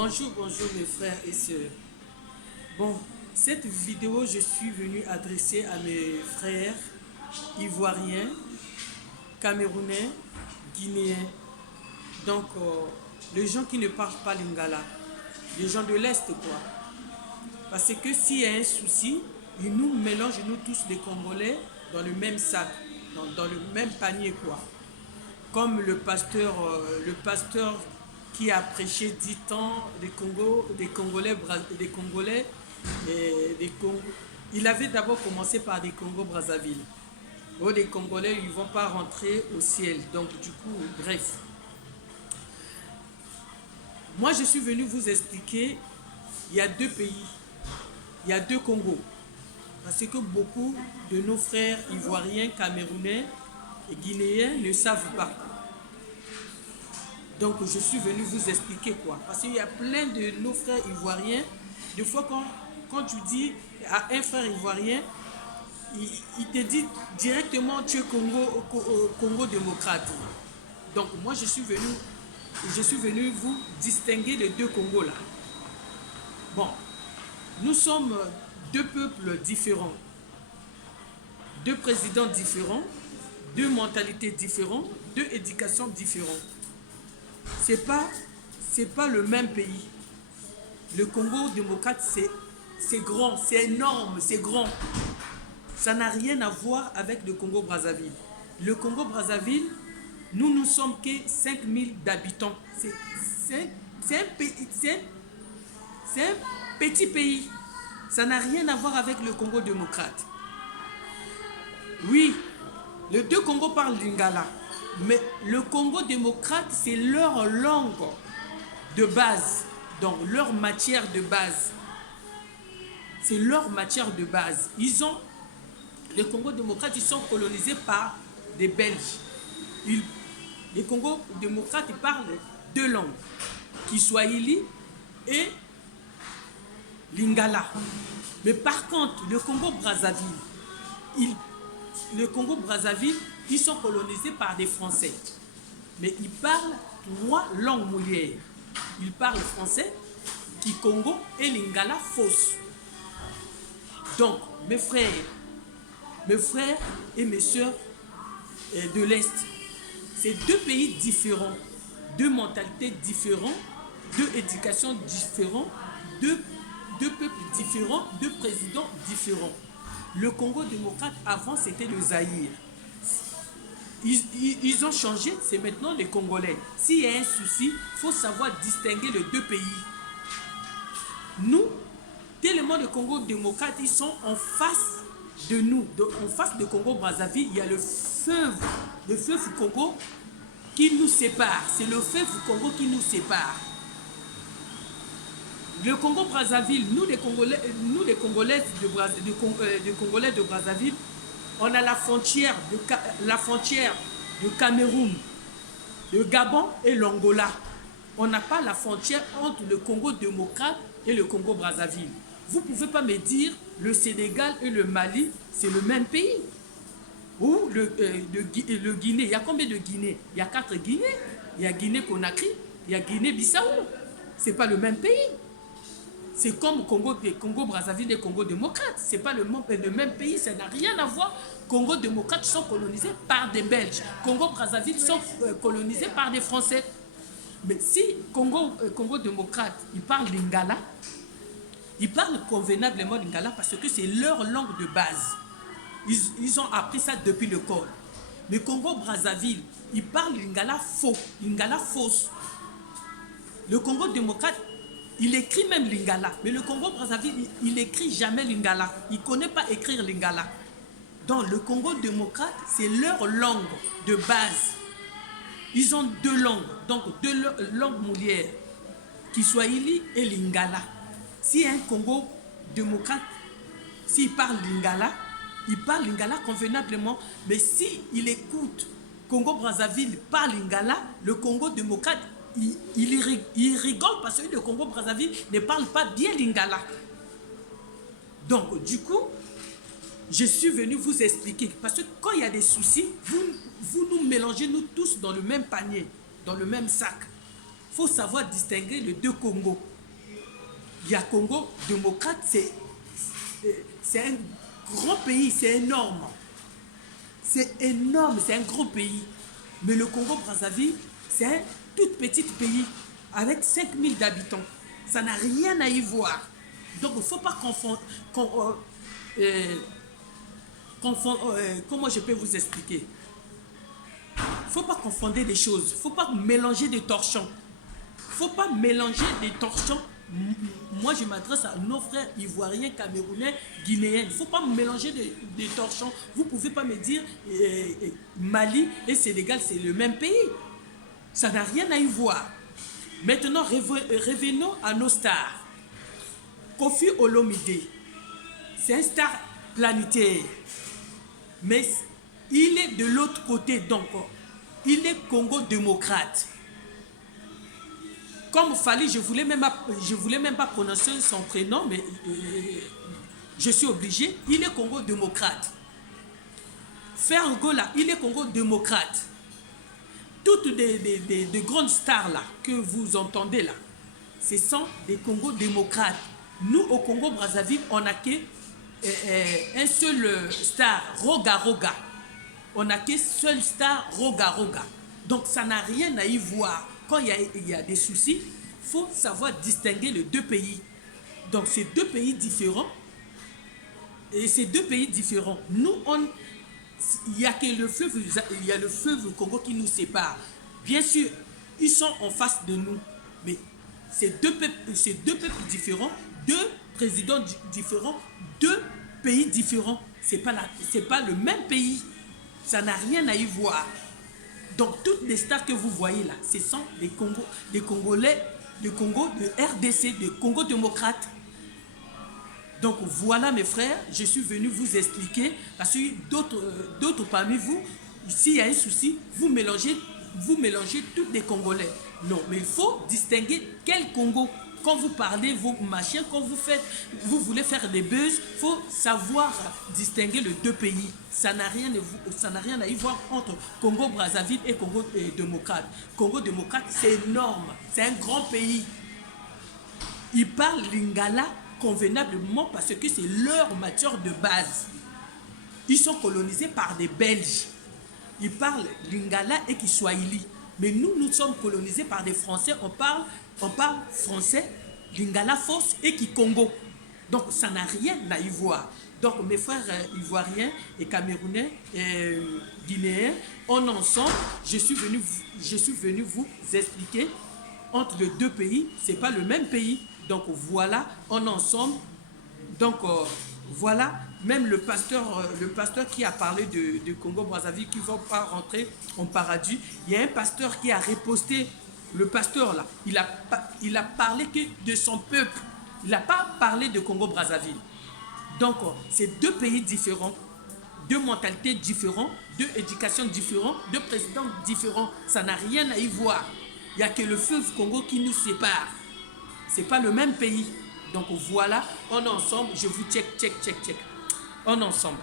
Bonjour, bonjour mes frères et sœurs. Bon, cette vidéo, je suis venu adresser à mes frères ivoiriens, camerounais, guinéens. Donc, les gens qui ne parlent pas lingala, les gens de l'Est, quoi. Parce que s'il y a un souci, ils nous mélangent, nous tous les Congolais, dans le même sac, dans le même panier, quoi. Comme le pasteur qui a prêché 10 ans des Congolais et des Congos. Il avait d'abord commencé par des Congo-Brazzaville. Oh, les Congolais, ils ne vont pas rentrer au ciel. Donc, du coup, bref. Moi, je suis venu vous expliquer, il y a deux pays, il y a deux Congos. Parce que beaucoup de nos frères ivoiriens, camerounais et guinéens ne savent pas. Donc je suis venu vous expliquer quoi. Parce qu'il y a plein de nos frères ivoiriens, des fois quand tu dis à un frère ivoirien, il te dit directement tu es Congo démocrate. Donc moi je suis venu vous distinguer les deux Congos là. Bon, nous sommes deux peuples différents, deux présidents différents, deux mentalités différentes, deux éducations différentes. C'est pas le même pays. Le Congo démocrate, c'est grand, c'est énorme, c'est grand. Ça n'a rien à voir avec le Congo Brazzaville. Le Congo Brazzaville, nous sommes que 5000 d'habitants. C'est un petit pays. Ça n'a rien à voir avec le Congo démocrate. Oui, les deux Congos parlent lingala. Mais le Congo démocrate, c'est leur langue de base, donc leur matière de base. C'est leur matière de base. Les Congos démocrates, ils sont colonisés par des Belges. Les Congos démocrates, ils parlent deux langues, Kiswahili et Lingala. Mais par contre, le Congo Brazzaville, ils sont colonisés par des Français. Mais ils parlent trois langues moulières. Ils parlent français, Kikongo et Lingala fausse. Donc, mes frères et mes soeurs de l'Est, c'est deux pays différents, deux mentalités différentes, deux éducations différentes, deux peuples différents, deux présidents différents. Le Congo démocrate, avant, c'était le Zaïre. Ils ont changé, c'est maintenant les Congolais. S'il y a un souci, il faut savoir distinguer les deux pays. Nous, tellement les Congo démocrates, ils sont en face de nous. En face de Congo-Brazzaville, il y a le fleuve Congo qui nous sépare. C'est le fleuve Congo qui nous sépare. Le Congo-Brazzaville, nous les Congolais de Brazzaville, on a la frontière de Cameroun, le Gabon et l'Angola. On n'a pas la frontière entre le Congo démocrate et le Congo Brazzaville. Vous ne pouvez pas me dire le Sénégal et le Mali, c'est le même pays. Ou le Guinée, il y a combien de Guinée? Il y a 4 Guinées. Il y a Guinée-Conakry, il y a Guinée-Bissau. Ce n'est pas le même pays. C'est comme Congo Brazzaville et Congo démocrate. Ce n'est pas le même pays, ça n'a rien à voir. Congo démocrate sont colonisés par des Belges. Congo Brazzaville sont colonisés par des Français. Mais si Congo démocrate, ils parlent lingala, ils parlent convenablement lingala parce que c'est leur langue de base. Ils ont appris ça depuis l'école. Mais Congo Brazzaville, ils parlent lingala faux, lingala fausse. Le Congo démocrate, il écrit même lingala, mais le Congo Brazzaville, il n'écrit jamais lingala. Il ne connaît pas écrire lingala. Donc le Congo démocrate, c'est leur langue de base. Ils ont deux langues, donc deux langues moulières, Kiswahili et Lingala. Si un Congo démocrate, s'il parle Lingala, il parle Lingala convenablement, mais s'il écoute Congo Brazzaville parle Lingala, le Congo démocrate, il rigole parce que le Congo Brazzaville ne parle pas bien Lingala. Donc du coup, je suis venu vous expliquer, parce que quand il y a des soucis, vous nous mélangez nous tous dans le même panier, dans le même sac. Il faut savoir distinguer les deux Congos. Il y a Congo démocrate, c'est un grand pays, c'est énorme. C'est énorme, c'est un gros pays. Mais le Congo-Brazzaville, c'est un tout petit pays avec 5000 habitants. Ça n'a rien à y voir. Donc il ne faut pas confondre. Comment je peux vous expliquer? Il ne faut pas confondre les choses. Il ne faut pas mélanger des torchons. Il ne faut pas mélanger des torchons. Moi, je m'adresse à nos frères ivoiriens, camerounais, guinéens. Il ne faut pas mélanger des torchons. Vous ne pouvez pas me dire Mali et Sénégal, c'est le même pays. Ça n'a rien à y voir. Maintenant, revenons à nos stars. Kofi Olomide, c'est un star planétaire. Mais il est de l'autre côté, donc il est Congo démocrate. Comme Fali, je voulais même pas prononcer son prénom, mais je suis obligé. Il est Congo démocrate. Fergola, il est Congo démocrate. Toutes des grandes stars là que vous entendez là, ce sont des Congo démocrates. Nous au Congo Brazzaville, on n'a qu'un seul star, Roga Roga. On n'a qu'un seul star, Roga Roga. Donc ça n'a rien à y voir. Quand il y a des soucis, il faut savoir distinguer les deux pays. Donc c'est deux pays différents. Et ces deux pays différents, nous, il n'y a que le fleuve Congo qui nous sépare. Bien sûr, ils sont en face de nous. Mais c'est deux peuples différents, deux présidents différents, deux pays différents. C'est pas le même pays. Ça n'a rien à y voir. Donc toutes les stars que vous voyez là, ce sont des Congolais, de Congo, de RDC, de Congo démocrate. Donc voilà mes frères, je suis venu vous expliquer, parce que d'autres parmi vous, s'il y a un souci, vous mélangez tous les Congolais. Non, mais il faut distinguer quel Congo. Quand vous parlez vos machins, quand vous voulez faire des buzz, il faut savoir distinguer les deux pays. Ça n'a rien à y voir entre Congo-Brazzaville et Congo démocrate. Congo démocrate, c'est énorme, c'est un grand pays. Ils parlent lingala convenablement parce que c'est leur matière de base. Ils sont colonisés par des Belges. Ils parlent lingala et kiswahili. Mais nous sommes colonisés par des Français. On parle français, lingala force et kikongo. Donc ça n'a rien à y voir. Donc mes frères ivoiriens et camerounais et guinéens, en ensemble, je suis venu vous expliquer entre les deux pays, c'est pas le même pays. Donc voilà, en ensemble, donc voilà, même le pasteur qui a parlé de Congo-Brazzaville qui ne va pas rentrer en paradis, il y a un pasteur qui a riposté, le pasteur là, il a parlé que de son peuple, il n'a pas parlé de Congo-Brazzaville. Donc c'est deux pays différents, deux mentalités différentes, deux éducations différentes, deux présidents différents, ça n'a rien à y voir. Il n'y a que le fleuve Congo qui nous sépare. Ce n'est pas le même pays. Donc voilà, en ensemble, je vous check. En ensemble.